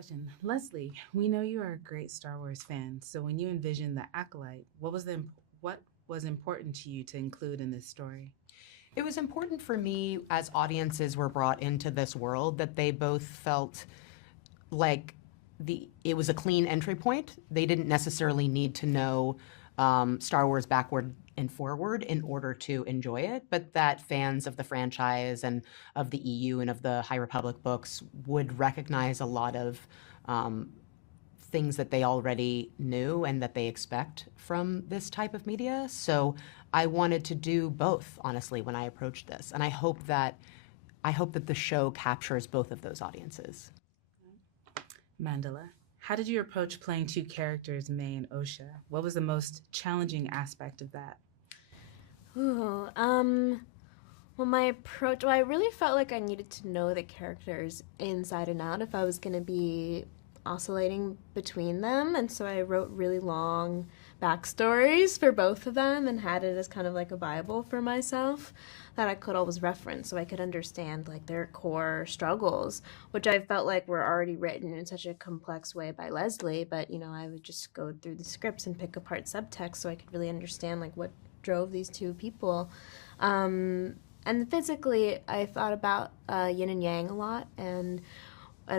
Question. Leslye, we know you are a great Star Wars fan. So when you envisioned the Acolyte, what was important to you to include in this story? It was important for me as audiences were brought into this world that they both felt like it was a clean entry point. They didn't necessarily need to know Star Wars backward and forward in order to enjoy it, but that fans of the franchise and of the EU and of the High Republic books would recognize a lot of um, things that they already knew and that they expect from this type of media. So I wanted to do both, honestly, when I approached this, and I hope that the show captures both of those audiences. Mandela, how did you approach playing two characters, Mae and Osha? What was the most challenging aspect of that? Ooh, well, my approach, well, I really felt like I needed to know the characters inside and out if I was going to be oscillating between them. And so I wrote really long backstories for both of them and had it as kind of like a Bible for myself that I could always reference so I could understand like their core struggles, which I felt like were already written in such a complex way by Leslye. But, I would just go through the scripts and pick apart subtext so I could really understand like what drove these two people. And physically, I thought about yin and yang a lot, and I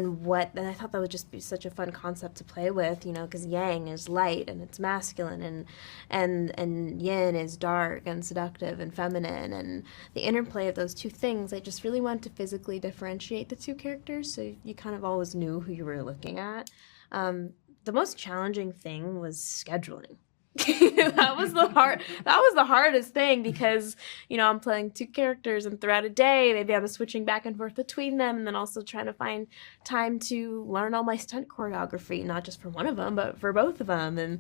thought that would just be such a fun concept to play with, because yang is light and it's masculine, and yin is dark and seductive and feminine, and the interplay of those two things. I just really wanted to physically differentiate the two characters, so you kind of always knew who you were looking at. The most challenging thing was scheduling. that was the hardest thing because I'm playing two characters, and throughout a day maybe I was switching back and forth between them, and then also trying to find time to learn all my stunt choreography, not just for one of them but for both of them. And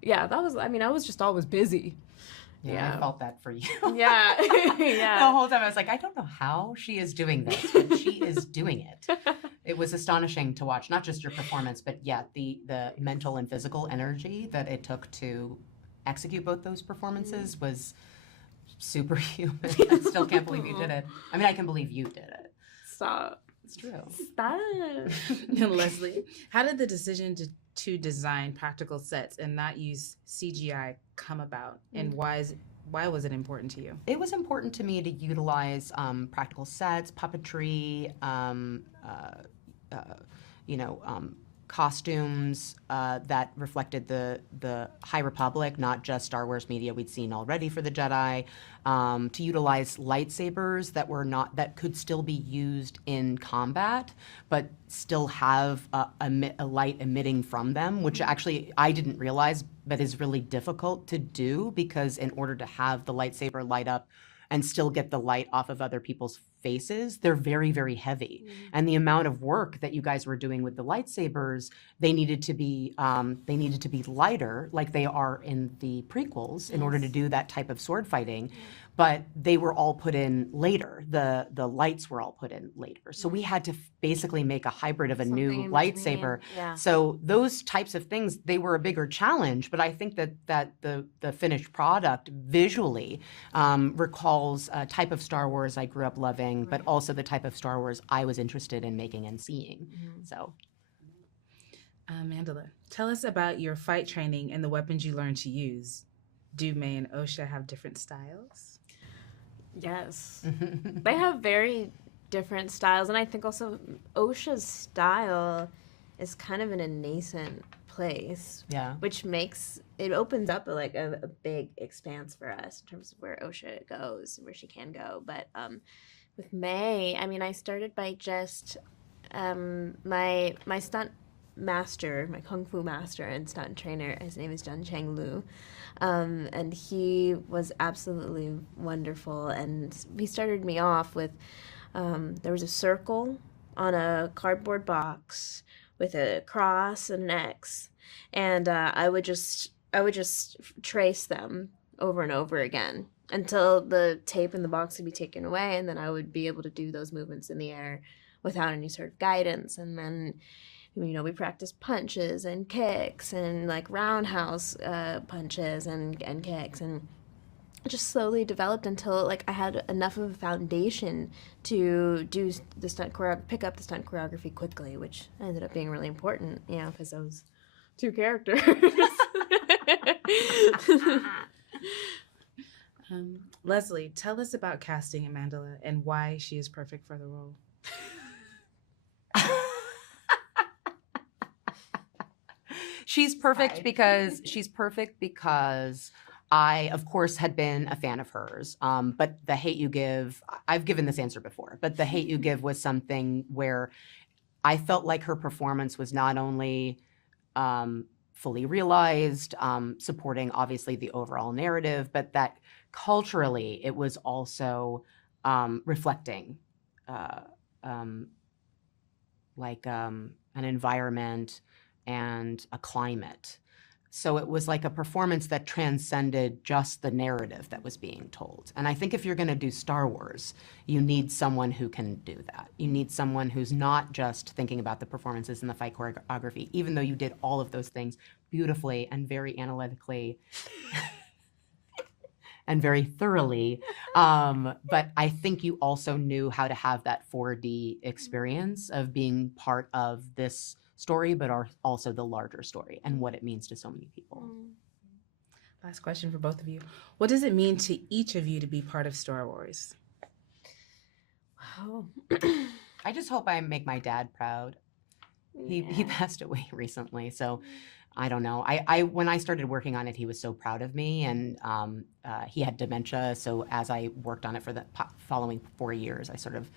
yeah, I was just always busy. Yeah, I felt that for you. Yeah. Yeah. The whole time I was like, I don't know how she is doing this, but she is doing it. It was astonishing to watch, not just your performance, but the mental and physical energy that it took to execute both those performances was superhuman. I still can't believe you did it. I mean, I can believe you did it. Stop. It's true. Stop. Leslye, how did the decision to design practical sets and not use CGI come about, and why was it important to you? It was important to me to utilize practical sets, puppetry, costumes that reflected the High Republic, not just Star Wars media we'd seen already for the Jedi. To utilize lightsabers that could still be used in combat, but still have a light emitting from them, which actually I didn't realize, but is really difficult to do, because in order to have the lightsaber light up and still get the light off of other people's faces, they're very, very heavy. And the amount of work that you guys were doing with the lightsabers, they needed to be lighter, like they are in the prequels, in order to do that type of sword fighting. But they were all put in later. The lights were all put in later. So we had to basically make a hybrid of a new lightsaber. Yeah. So those types of things, they were a bigger challenge. But I think that the finished product visually recalls a type of Star Wars I grew up loving, but also the type of Star Wars I was interested in making and seeing. So, Amandla, tell us about your fight training and the weapons you learned to use. Do Mae and Osha have different styles? Yes. They have very different styles, and I think also Osha's style is kind of in a nascent place. Yeah. Which makes it opens up a big expanse for us in terms of where Osha goes, where she can go. But with Mae, I started by just my stunt master, my kung fu master and stunt trainer. His name is Jun Chang Lu. And he was absolutely wonderful. And he started me off with, there was a circle on a cardboard box with a cross and an X. And I would just trace them over and over again until the tape in the box would be taken away. And then I would be able to do those movements in the air without any sort of guidance. And then we practiced punches and kicks and like roundhouse punches and kicks, and just slowly developed until like I had enough of a foundation to do the pick up the stunt choreography quickly, which ended up being really important, because those two characters. Leslye, tell us about casting Amandla and why she is perfect for the role. She's perfect because I, of course, had been a fan of hers. But The Hate U Give, I've given this answer before, but The Hate U Give was something where I felt like her performance was not only fully realized, supporting obviously the overall narrative, but that culturally it was also reflecting an environment and a climate. So it was like a performance that transcended just the narrative that was being told. And I think if you're going to do Star Wars, you need someone who can do that. You need someone who's not just thinking about the performances and the fight choreography, even though you did all of those things beautifully and very analytically and very thoroughly. But I think you also knew how to have that 4D experience of being part of this story, but also the larger story and what it means to so many people. Last question for both of you. What does it mean to each of you to be part of Star Wars? Wow. I just hope I make my dad proud. He passed away recently, so I don't know. I when I started working on it, he was so proud of me, and he had dementia. So as I worked on it for the following 4 years, I sort of,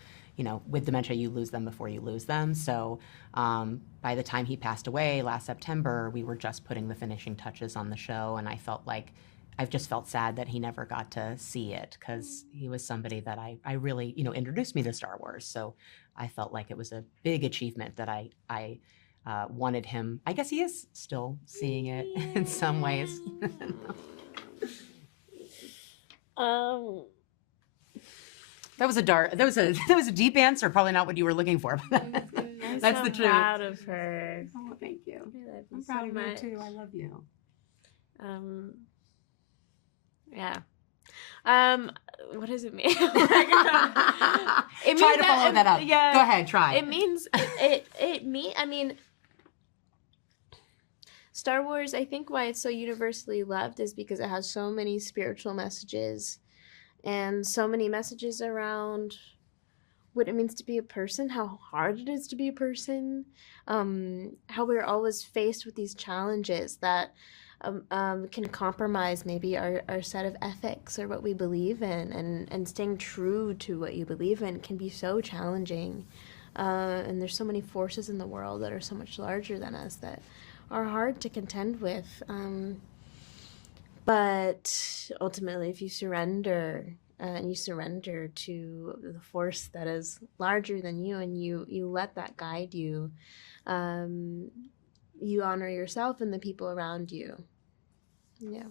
with dementia, you lose them before you lose them. So by the time he passed away last September, we were just putting the finishing touches on the show, and I've just felt sad that he never got to see it, because he was somebody that I really, introduced me to Star Wars. So I felt like it was a big achievement that I wanted him. I guess he is still seeing it in some ways. That was a deep answer. Probably not what you were looking for. That's the truth. I'm proud of her. Oh, thank you. I'm proud of you too. I love you. Yeah. What does it mean? It try to follow that up. Yeah. Go ahead, try. It means Star Wars, I think why it's so universally loved is because it has so many spiritual messages and so many messages around what it means to be a person, how hard it is to be a person, how we're always faced with these challenges that can compromise maybe our set of ethics or what we believe in, and staying true to what you believe in can be so challenging. And there's so many forces in the world that are so much larger than us that are hard to contend with. But ultimately, if you surrender, and you surrender to the force that is larger than you, and you let that guide you, you honor yourself and the people around you. Yeah.